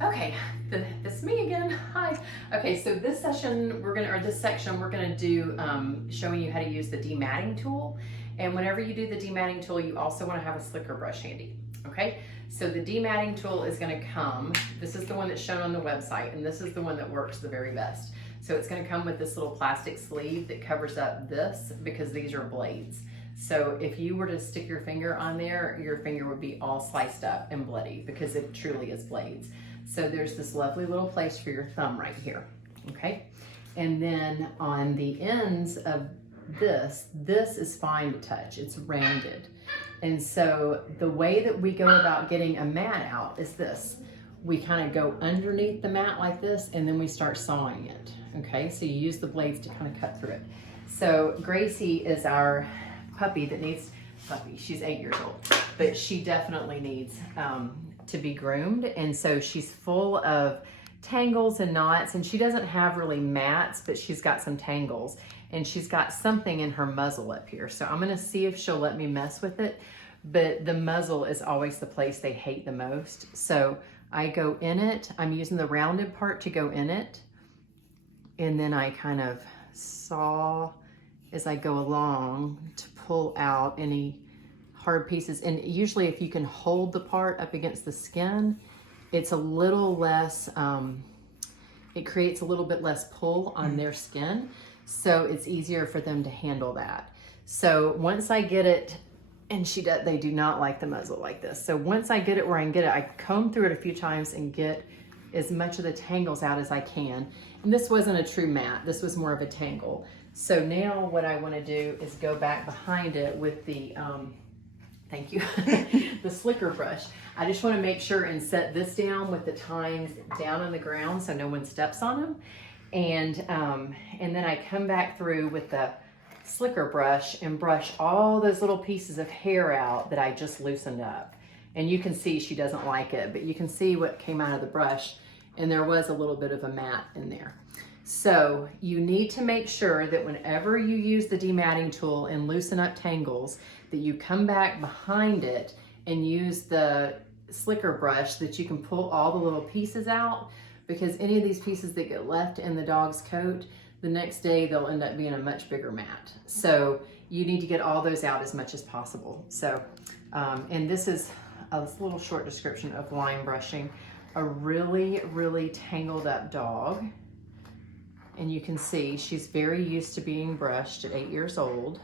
Okay, it's me again. Hi. Okay, so this section this section we're gonna do showing you how to use the dematting tool. And whenever you do the dematting tool, you also want to have a slicker brush handy. Okay, so the dematting tool is going to come. This is the one that's shown on the website, and this is the one that works the very best. So it's going to come with this little plastic sleeve that covers up this because these are blades. So if you were to stick your finger on there, your finger would be all sliced up and bloody because it truly is blades. So there's this lovely little place for your thumb right here, okay? And then on the ends of this is fine to touch, it's rounded. And so the way that we go about getting a mat out is this. We kind of go underneath the mat like this, and then we start sawing it, okay? So you use the blades to kind of cut through it. So Gracie is our puppy that needs, she's 8 years old, but she definitely needs to be groomed. And so she's full of tangles and knots, and she doesn't have really mats, but she's got some tangles, and she's got something in her muzzle up here. So I'm gonna see if she'll let me mess with it, but the muzzle is always the place they hate the most. So I go in it, I'm using the rounded part to go in it, and then I kind of saw as I go along to pull out any hard pieces. And usually if you can hold the part up against the skin, it's a little less, it creates a little bit less pull on their skin. So it's easier for them to handle that. So once I get it, and they do not like the muzzle like this. So once I get it where I can get it, I comb through it a few times and get as much of the tangles out as I can. And this wasn't a true mat, this was more of a tangle. So now what I wanna do is go back behind it with the, thank you, the slicker brush. I just wanna make sure and set this down with the tines down on the ground so no one steps on them. And then I come back through with the slicker brush and brush all those little pieces of hair out that I just loosened up. And you can see she doesn't like it, but you can see what came out of the brush, and there was a little bit of a mat in there. So you need to make sure that whenever you use the dematting tool and loosen up tangles, that you come back behind it and use the slicker brush that you can pull all the little pieces out, because any of these pieces that get left in the dog's coat, the next day they'll end up being a much bigger mat. So you need to get all those out as much as possible. So, and this is a little short description of line brushing a really, really tangled up dog. And you can see she's very used to being brushed at 8 years old,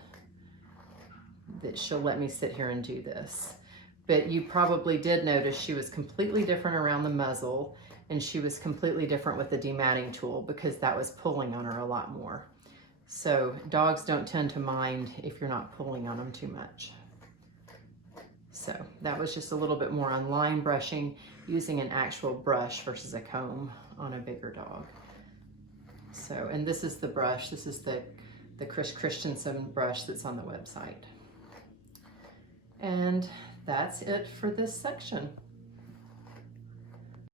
that she'll let me sit here and do this. But you probably did notice she was completely different around the muzzle, and she was completely different with the dematting tool because that was pulling on her a lot more. So dogs don't tend to mind if you're not pulling on them too much. So that was just a little bit more on line brushing using an actual brush versus a comb on a bigger dog. So, and this is the brush. This is the Chris Christensen brush that's on the website. And that's it for this section.